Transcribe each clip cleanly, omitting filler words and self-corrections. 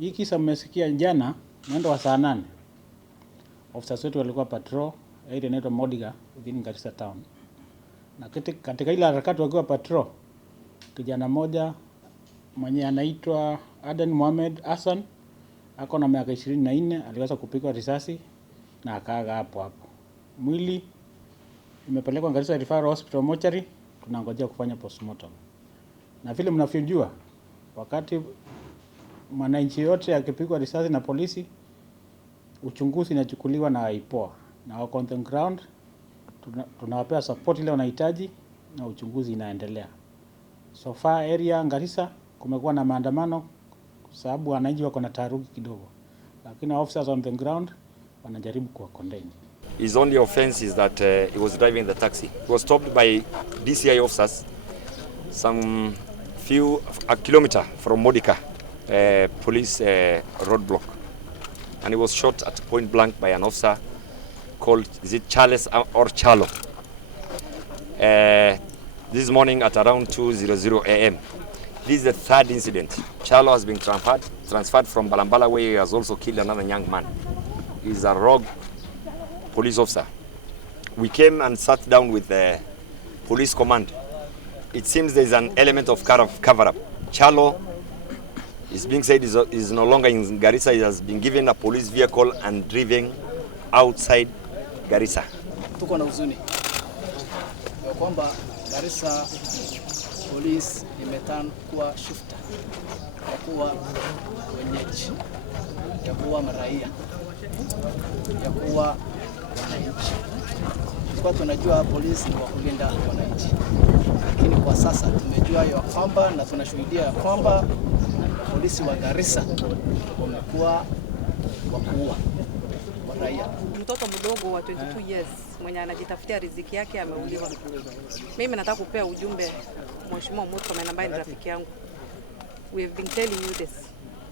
Hii kisa mmesikia jana mwendo wa saa 8. Officers wetu walikuwa patrol area inaitwa Modiga within Garissa town. Na katika ile harakati wakiwa patrol, kijana mmoja mwenye anaitwa Aden Mohamed Hassan ako na miaka 24 aliweza kupigwa risasi na akaaga hapo hapo. Mwili imepelekwa Garissa Referral Hospital mortuary, tunangojea kufanya postmortem. Na vile mnavyojua, wakati mwananchi yote akipigwa risasi na polisi, uchunguzi inachukuliwa na IPOA na wako on the ground, tunawapea support ile wanahitaji na uchunguzi inaendelea. So far area Garissa kumekuwa na maandamano kwa sababu wananchi wako na taharuki kidogo, lakini officers on the ground wanajaribu kuwa contain. His only offense is that he was driving the taxi. He was stopped by DCI officers a kilometer from Modiga police roadblock, and he was shot at point blank by an officer called, is it Charles or Chalo? This morning at around 2:00 a.m. This is the third incident. Chalo has been transferred from Balambala, where he has also killed another young man. He is a rogue police officer. We came and sat down with the police command. It seems there is an element of cover-up. Chalo is being said is no longer in Garissa. He has been given a police vehicle and driven outside Garissa. Tuko na huzuni ya kwamba Garissa police imetan kuwa shifter, ya kuwa wenyeji, ya kuwa maraia, ya kuwa wananchi. Kwa tunajua polisi ni wa kulinda wananchi, lakini kwa sasa tumejua ya kwamba na tunashuhudia ya kwamba polisi wa Garissa wamekuwa wakuua raia. Mtoto mdogo wa 22 years mwenye anajitafutia riziki yake ameuliwa. Mimi nataka kupea ujumbe Mheshimiwa Murkomen ambaye ni rafiki yangu. We have been telling you this.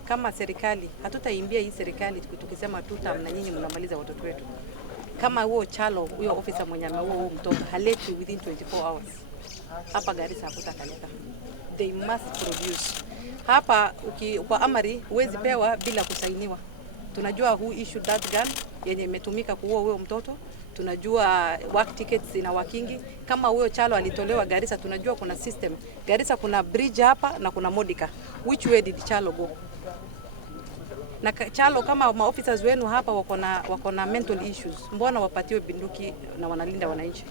Kama serikali hatutaimbia hii serikali tukisema tutam na nyinyi mnamaliza watoto wetu. Kama huo Chalo, huyo officer mwenye ameua huo mtoto haleti within 24 hours. Hapa Garissa hakutakaleta. They must produce. Hapa kwa amari huwezi pewa bila kusainiwa. Tunajua who issued that gun yenye imetumika kuua huyo mtoto. Tunajua work tickets na wakingi. Kama huyo Chalo alitolewa Garissa, tunajua kuna system. Garissa kuna bridge hapa na kuna Modiga. Which way did Chalo go? Na Chalo, kama maofficers wenu hapa wako na mental issues, mbona wapatiwe bunduki na wanalinda wananchi?